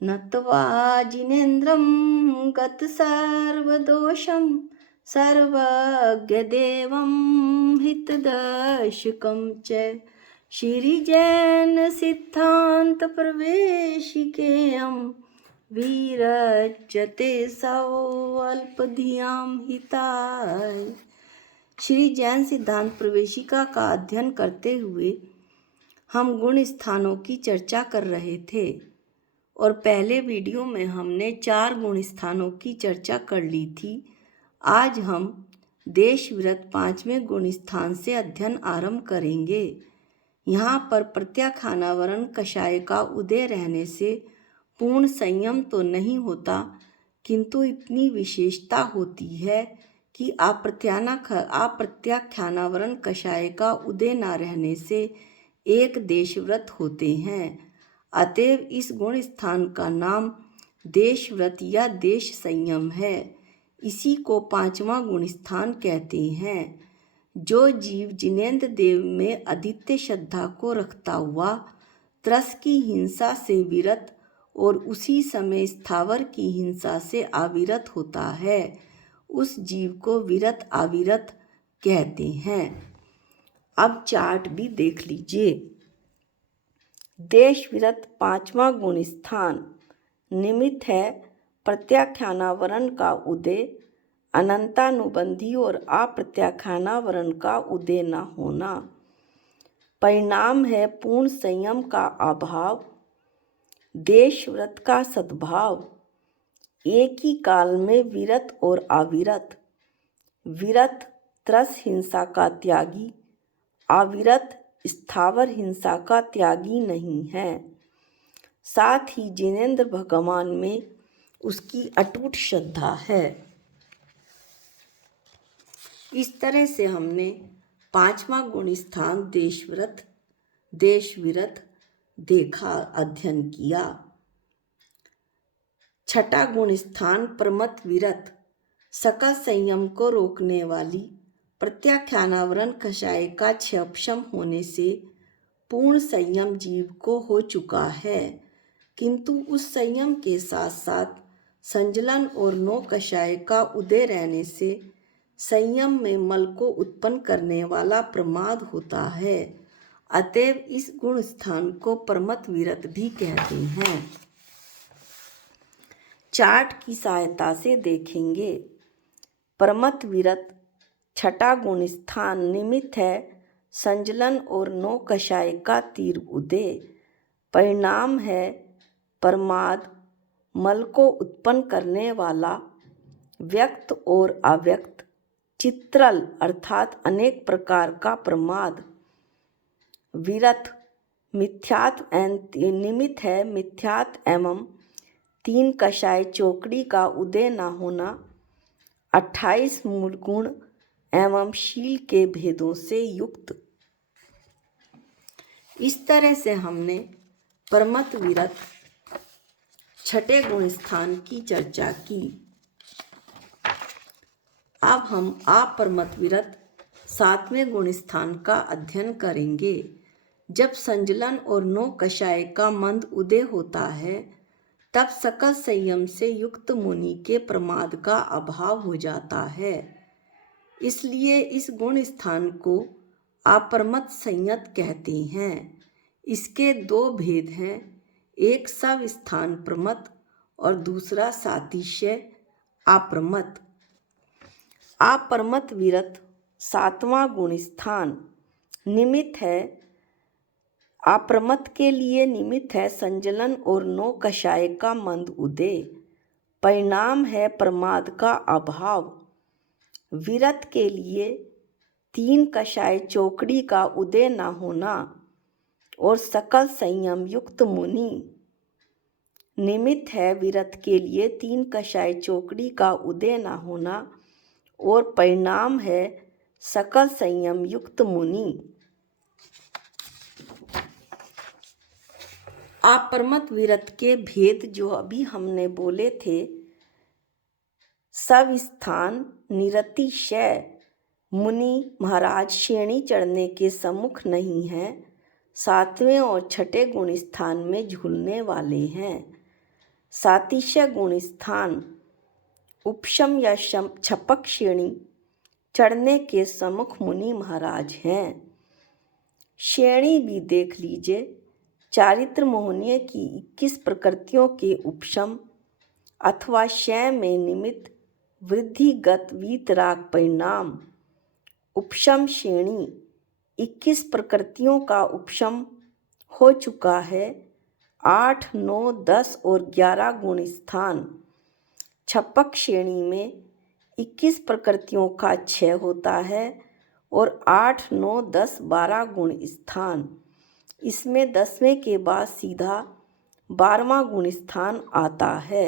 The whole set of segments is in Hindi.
नत्वा जिनेन्द्रं गतसर्वदोषं सर्वज्ञदेवं हितदर्शकं च श्रीजैनसिद्धान्तप्रवेशिकेयं विरच्यते सवल्पधियां हिताय। श्री जैन सिद्धांत प्रवेशिका का अध्ययन करते हुए हम गुण स्थानों की चर्चा कर रहे थे और पहले वीडियो में हमने 4 गुण स्थानों की चर्चा कर ली थी। आज हम देशविरत 5वें गुण स्थान से अध्ययन आरंभ करेंगे। यहाँ पर प्रत्याख्यानावरण कषाय का उदय रहने से पूर्ण संयम तो नहीं होता, किंतु इतनी विशेषता होती है कि अप्रत्याख्यानावरण कषाय का उदय न रहने से एक देशव्रत होते हैं। अतएव इस गुण स्थान का नाम देशव्रत या देश संयम है। इसी को 5वां गुण स्थान कहते हैं। जो जीव जिनेन्द्र देव में अद्वितीय श्रद्धा को रखता हुआ त्रस की हिंसा से विरत और उसी समय स्थावर की हिंसा से अविरत होता है, उस जीव को विरत अविरत कहते हैं। अब चार्ट भी देख लीजिए। देशविरत 5वां गुण स्थान निमित्त है प्रत्याख्यानावरण का उदय, अनंतानुबंधी और अप्रत्याख्यानावरण का उदय न होना। परिणाम है पूर्ण संयम का अभाव। देशव्रत का सद्भाव एक ही काल में विरत और अविरत। विरत त्रस हिंसा का त्यागी, अविरत स्थावर हिंसा का त्यागी नहीं है। साथ ही जिनेन्द्र भगवान में उसकी अटूट श्रद्धा है। इस तरह से हमने 5वां गुण स्थान देशविरत देखा, अध्ययन किया। 6ठा गुण स्थान प्रमत विरत, सकल संयम को रोकने वाली प्रत्याख्यानावरण कषाय का क्षयक्षम होने से पूर्ण संयम जीव को हो चुका है, किंतु उस संयम के साथ साथ संजलन और नो कषाय का उदय रहने से संयम में मल को उत्पन्न करने वाला प्रमाद होता है। अतएव इस गुण स्थान को प्रमत विरत भी कहते हैं। चार्ट की सहायता से देखेंगे। प्रमत विरत 6ठा गुण स्थान निमित्त है संजलन और नो कषाय का तीव्र उदय। परिणाम है प्रमाद, मल को उत्पन्न करने वाला व्यक्त और अव्यक्त, चित्रल अर्थात अनेक प्रकार का प्रमाद। विरत निमित्त है मिथ्यात्व एवं 3 कषाय चौकड़ी का उदय न होना, 28 मूल गुण एवं शील के भेदों से युक्त। इस तरह से हमने प्रमत विरत 6ठे गुण स्थान की चर्चा की। अब हम अप्रमत विरत 7वें गुण स्थान का अध्ययन करेंगे। जब संजलन और नो कषाय का मंद उदय होता है, तब सकल संयम से युक्त मुनि के प्रमाद का अभाव हो जाता है। इसलिए इस गुण स्थान को अप्रमत संयत कहते हैं। इसके 2 भेद हैं, एक सब स्थान प्रमत और दूसरा सातिशय अप्रमत। अप्रमत विरत 7वां गुण स्थान निमित्त है। अप्रमत के लिए निमित्त है संजलन और नो कषाय का मंद उदय। परिणाम है प्रमाद का अभाव। विरत के लिए 3 कषाय चौकड़ी का उदय न होना और सकल संयम युक्त मुनि। निमित्त है विरत के लिए 3 कषाय चौकड़ी का उदय न होना और परिणाम है सकल संयम युक्त मुनि। अप्रमत विरत के भेद जो अभी हमने बोले थे, सब स्थान निरतिशय मुनि महाराज श्रेणी चढ़ने के सम्मुख नहीं हैं, 7वें और 6ठे गुण स्थान में झूलने वाले हैं। सातिशय गुण स्थान उपशम या छपक श्रेणी चढ़ने के सम्मुख मुनि महाराज हैं। श्रेणी भी देख लीजिए। चारित्र मोहनीय की 21 प्रकृतियों के उपशम अथवा क्षय में निमित्त वृद्धिगत वीतराग परिणाम। उपशम श्रेणी 21 प्रकृतियों का उपशम हो चुका है। 8, 9, 10 और 11 गुण स्थान। छपक श्रेणी में 21 प्रकृतियों का क्षय होता है और 8, 9, 10, 12 गुण स्थान। इसमें 10वें के बाद सीधा 12वां गुण स्थान आता है।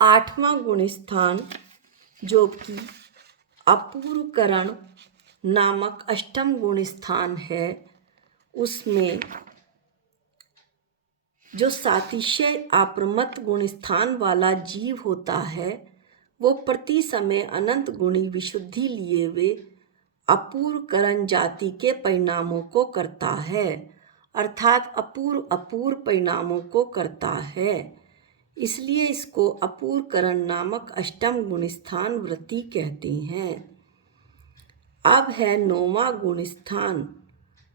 आठवां गुण स्थान जो कि अपूर्वकरण नामक अष्टम गुण स्थान है, उसमें जो सातिशय अप्रमत्त गुण स्थान वाला जीव होता है वो प्रति समय अनंत गुणी विशुद्धि लिए हुए अपूर्वकरण जाति के परिणामों को करता है, अर्थात अपूर्व परिणामों को करता है। इसलिए इसको अपूर्वकरण नामक अष्टम गुण स्थान वृत्ति कहते हैं। अब है 9वां गुण स्थान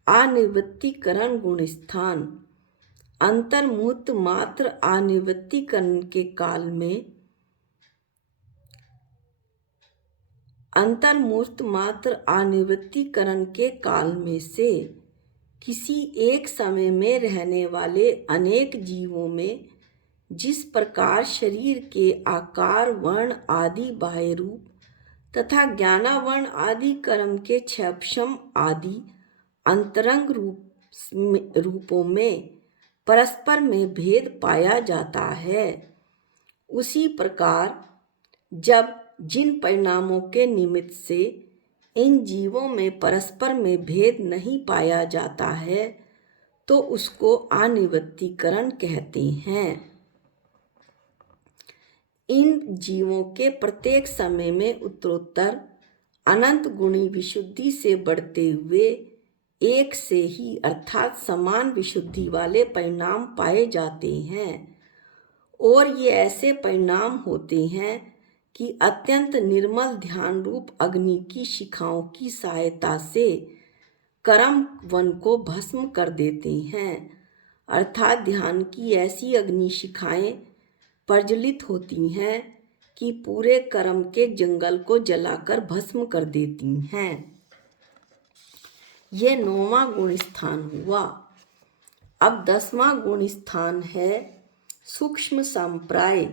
अनिवृत्तिकरण गुण स्थान। अंतर्मुहूर्त मात्र अनिवृत्तिकरण के काल में से किसी एक समय में रहने वाले अनेक जीवों में जिस प्रकार शरीर के आकार, वर्ण आदि बाह्य रूप तथा ज्ञानावर्ण आदि कर्म के क्षयक्षम आदि अंतरंग रूपों में परस्पर में भेद पाया जाता है, उसी प्रकार जब जिन परिणामों के निमित्त से इन जीवों में परस्पर में भेद नहीं पाया जाता है तो उसको अनिवृत्तिकरण कहते हैं। इन जीवों के प्रत्येक समय में उत्तरोत्तर अनंत गुणी विशुद्धि से बढ़ते हुए एक से ही अर्थात समान विशुद्धि वाले परिणाम पाए जाते हैं और ये ऐसे परिणाम होते हैं कि अत्यंत निर्मल ध्यान रूप अग्नि की शिखाओं की सहायता से कर्म वन को भस्म कर देते हैं, अर्थात ध्यान की ऐसी अग्नि शिखाएं प्रज्वलित होती हैं कि पूरे कर्म के जंगल को जलाकर भस्म कर देती हैं। ये 9वां गुण स्थान हुआ। अब 10वां गुण स्थान है सूक्ष्म संप्राय।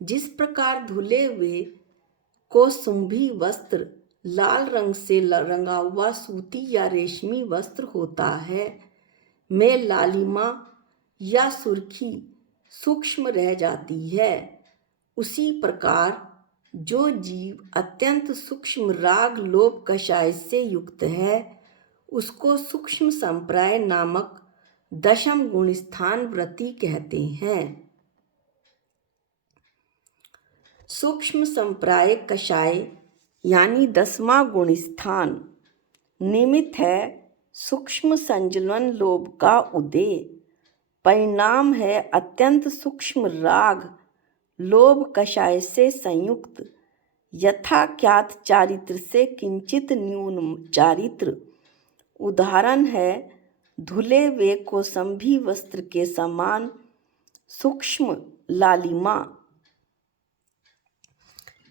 जिस प्रकार धुले हुए कौसुंभी वस्त्र लाल रंग से रंगा हुआ सूती या रेशमी वस्त्र होता है, में लालिमा या सुर्खी सूक्ष्म रह जाती है, उसी प्रकार जो जीव अत्यंत सूक्ष्म राग लोभ कषाय से युक्त है उसको सूक्ष्म संप्राय नामक 10म गुण स्थान वृत्ति कहते हैं। सूक्ष्म संप्राय कषाय यानी 10वां गुण स्थान निमित्त है सूक्ष्म संजलन लोभ का उदय। परिणाम है अत्यंत सूक्ष्म राग लोभ कषाय से संयुक्त यथाख्यात चारित्र से किंचित न्यून चारित्र। उदाहरण है धुले हुए कौसंभी वस्त्र के समान सूक्ष्म लालिमा।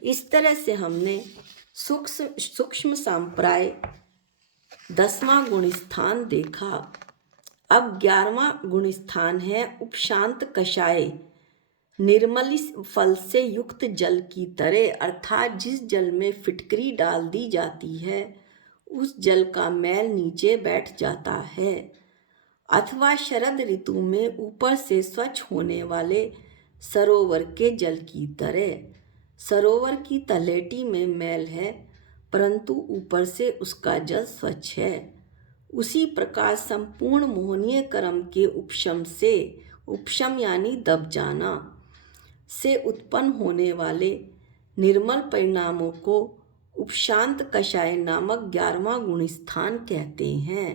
इस तरह से हमने सूक्ष्म संप्राय 10वां गुण स्थान देखा। अब 11वां गुण स्थान है उपशांत कषाय। निर्मल फल से युक्त जल की तरह, अर्थात जिस जल में फिटकरी डाल दी जाती है उस जल का मैल नीचे बैठ जाता है, अथवा शरद ऋतु में ऊपर से स्वच्छ होने वाले सरोवर के जल की तरह। सरोवर की तलहटी में मैल है परंतु ऊपर से उसका जल स्वच्छ है। उसी प्रकार संपूर्ण मोहनीय कर्म के उपशम यानी दब जाना से उत्पन्न होने वाले निर्मल परिणामों को उपशांत कषाय नामक 11वां गुण स्थान कहते हैं।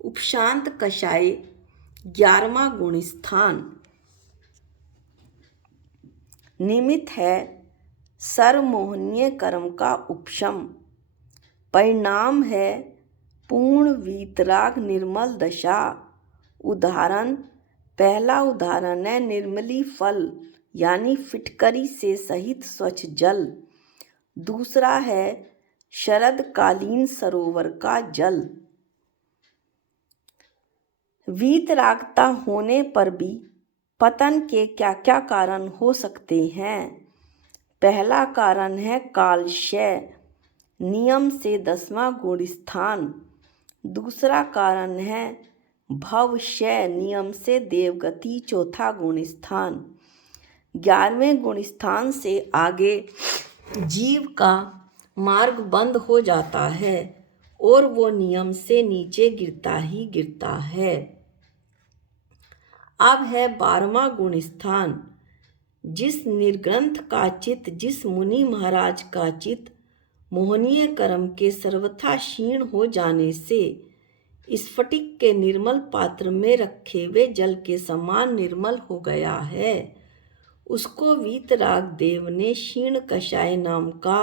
उपशांत कषाय 11वां गुण स्थान निमित्त है सर्वमोहनीय कर्म का उपशम, परिणाम है पूर्ण वीतराग निर्मल दशा। उदाहरण, पहला उदाहरण है निर्मली फल यानी फिटकरी से सहित स्वच्छ जल। दूसरा है शरदकालीन सरोवर का जल। वीतरागता होने पर भी पतन के क्या क्या कारण हो सकते हैं? पहला कारण है कालक्षय, नियम से 10वां गुण स्थान। दूसरा कारण है भवक्षय, नियम से देवगति 4था गुण स्थान। 11वें गुण स्थान से आगे जीव का मार्ग बंद हो जाता है और वो नियम से नीचे गिरता ही गिरता है। अब है 12वां गुण स्थान। जिस निर्ग्रंथ का चित्त, जिस मुनि महाराज का चित्त मोहनीय कर्म के सर्वथा क्षीण हो जाने से स्फटिक के निर्मल पात्र में रखे हुए जल के समान निर्मल हो गया है, उसको वीतराग देव ने क्षीण कषाय नाम का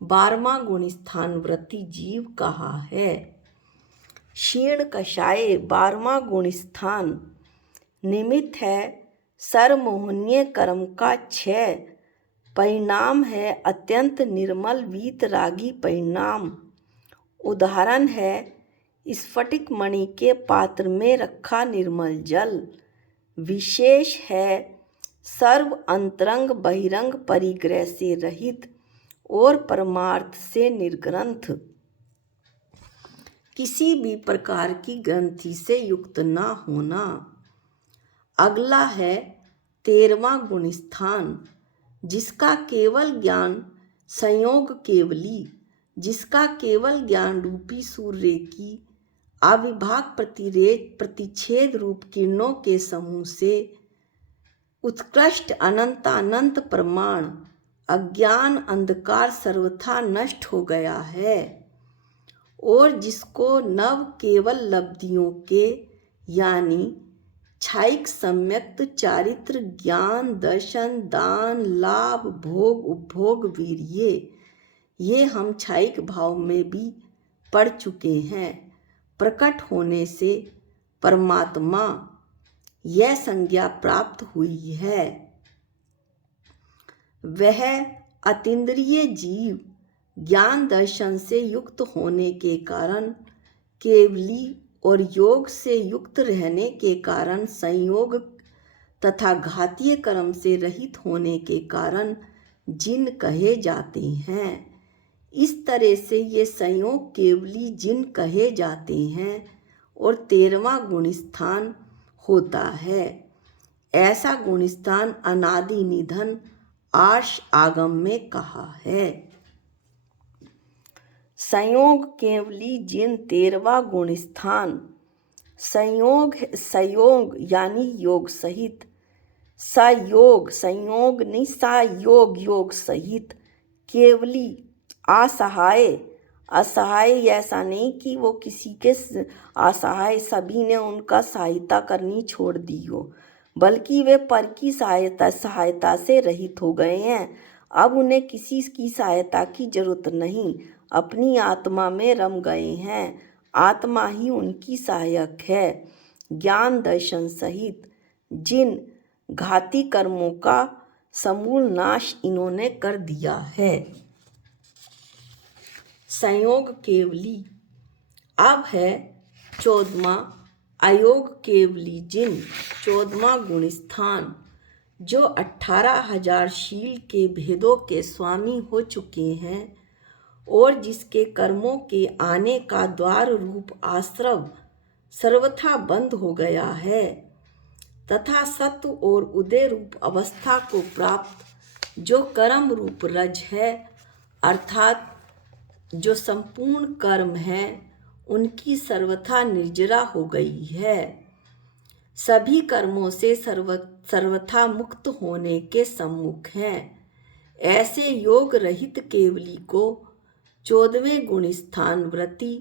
12वां गुण स्थान व्रती जीव कहा है। क्षीण कषाय 12वां गुण स्थान निमित्त है सर्वमोहनीय कर्म का क्षय, परिणाम है अत्यंत निर्मल वीतरागी परिणाम। उदाहरण है स्फटिक मणि के पात्र में रखा निर्मल जल। विशेष है सर्व अंतरंग बहिरंग परिग्रह से रहित और परमार्थ से निर्ग्रंथ, किसी भी प्रकार की ग्रंथि से युक्त ना होना। अगला है 13वां गुण स्थान। जिसका केवल ज्ञान संयोग केवली, जिसका केवल ज्ञान रूपी सूर्य की अविभाग प्रतिच्छेद रूप किरणों के समूह से उत्कृष्ट अनंत प्रमाण अज्ञान अंधकार सर्वथा नष्ट हो गया है, और जिसको नव केवल लब्धियों के यानी क्षायिक सम्यक्त चारित्र ज्ञान दर्शन दान लाभ भोग उपभोग वीर्य, ये हम क्षायिक भाव में भी पढ़ चुके हैं, प्रकट होने से परमात्मा यह संज्ञा प्राप्त हुई है। वह अतीन्द्रिय जीव ज्ञान दर्शन से युक्त होने के कारण केवली और योग से युक्त रहने के कारण संयोग तथा घातीय कर्म से रहित होने के कारण जिन कहे जाते हैं। इस तरह से ये संयोग केवली जिन कहे जाते हैं और 13वां गुण स्थान होता है। ऐसा गुण स्थान अनादि निधन आर्ष आगम में कहा है। संयोग केवली जिन 13वां गुण स्थान। संयोग यानी योग सहित, संयोग नहीं योग सहित, केवली असहाय ऐसा नहीं कि वो किसी के असहाय सभी ने उनका सहायता करनी छोड़ दी हो, बल्कि वे पर की सहायता से रहित हो गए हैं। अब उन्हें किसी की सहायता की जरूरत नहीं, अपनी आत्मा में रम गए हैं, आत्मा ही उनकी सहायक है। ज्ञान दर्शन सहित जिन घाती कर्मों का समूल नाश इन्होंने कर दिया है। संयोग केवली। अब है 14वां अयोग केवली जिन 14वां गुण स्थान, जो 18,000 शील के भेदों के स्वामी हो चुके हैं और जिसके कर्मों के आने का द्वार रूप आश्रव सर्वथा बंद हो गया है, तथा सत्व और उदय रूप अवस्था को प्राप्त जो कर्म रूप रज है, अर्थात जो संपूर्ण कर्म है, उनकी सर्वथा निर्जरा हो गई है, सभी कर्मों से सर्वथा मुक्त होने के सम्मुख हैं। ऐसे योग रहित केवली को 14वें गुण स्थान व्रति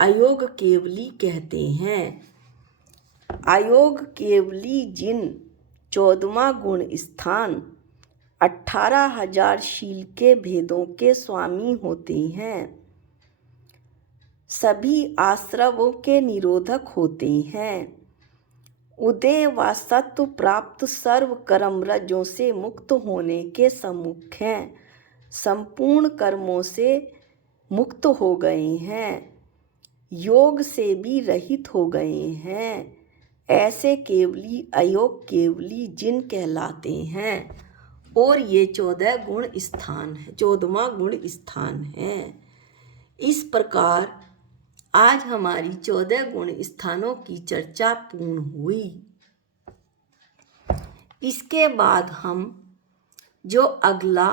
अयोग केवली कहते हैं। अयोग केवली जिन 14वां गुण स्थान 18,000 शील के भेदों के स्वामी होते हैं, सभी आश्रवों के निरोधक होते हैं, उदय व सत्व प्राप्त सर्व कर्म रजों से मुक्त होने के सम्मुख हैं, संपूर्ण कर्मों से मुक्त हो गए हैं, योग से भी रहित हो गए हैं, ऐसे केवली अयोग केवली जिन कहलाते हैं। और ये 14 गुण स्थान है, 14वां गुण स्थान है। इस प्रकार आज हमारी 14 गुण स्थानों की चर्चा पूर्ण हुई। इसके बाद हम जो अगला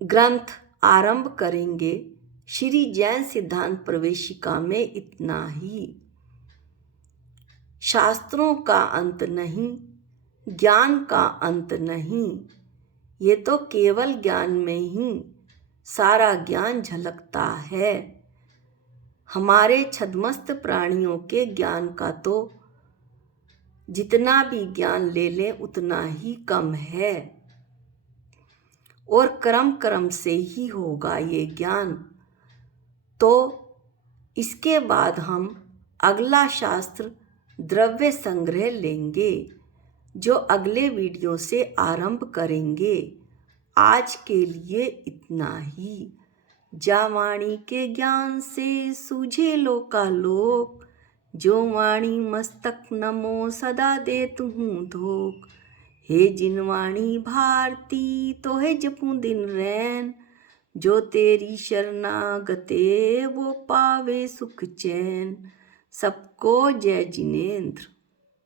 ग्रंथ आरंभ करेंगे श्री जैन सिद्धांत प्रवेशिका में इतना ही। शास्त्रों का अंत नहीं, ज्ञान का अंत नहीं, ये तो केवल ज्ञान में ही सारा ज्ञान झलकता है। हमारे छद्मस्त प्राणियों के ज्ञान का तो जितना भी ज्ञान ले लें उतना ही कम है, और क्रम क्रम से ही होगा ये ज्ञान। तो इसके बाद हम अगला शास्त्र द्रव्य संग्रह लेंगे, जो अगले वीडियो से आरंभ करेंगे। आज के लिए इतना ही। जा वाणी के ज्ञान से सूझे लोकालोक, जो वाणी मस्तक नमो सदा देत हूँ धोख। हे जिन वाणी भारती तो है जपूं दिन रैन, जो तेरी शरणागते वो पावे सुख चैन। सबको जय जिनेंद्र।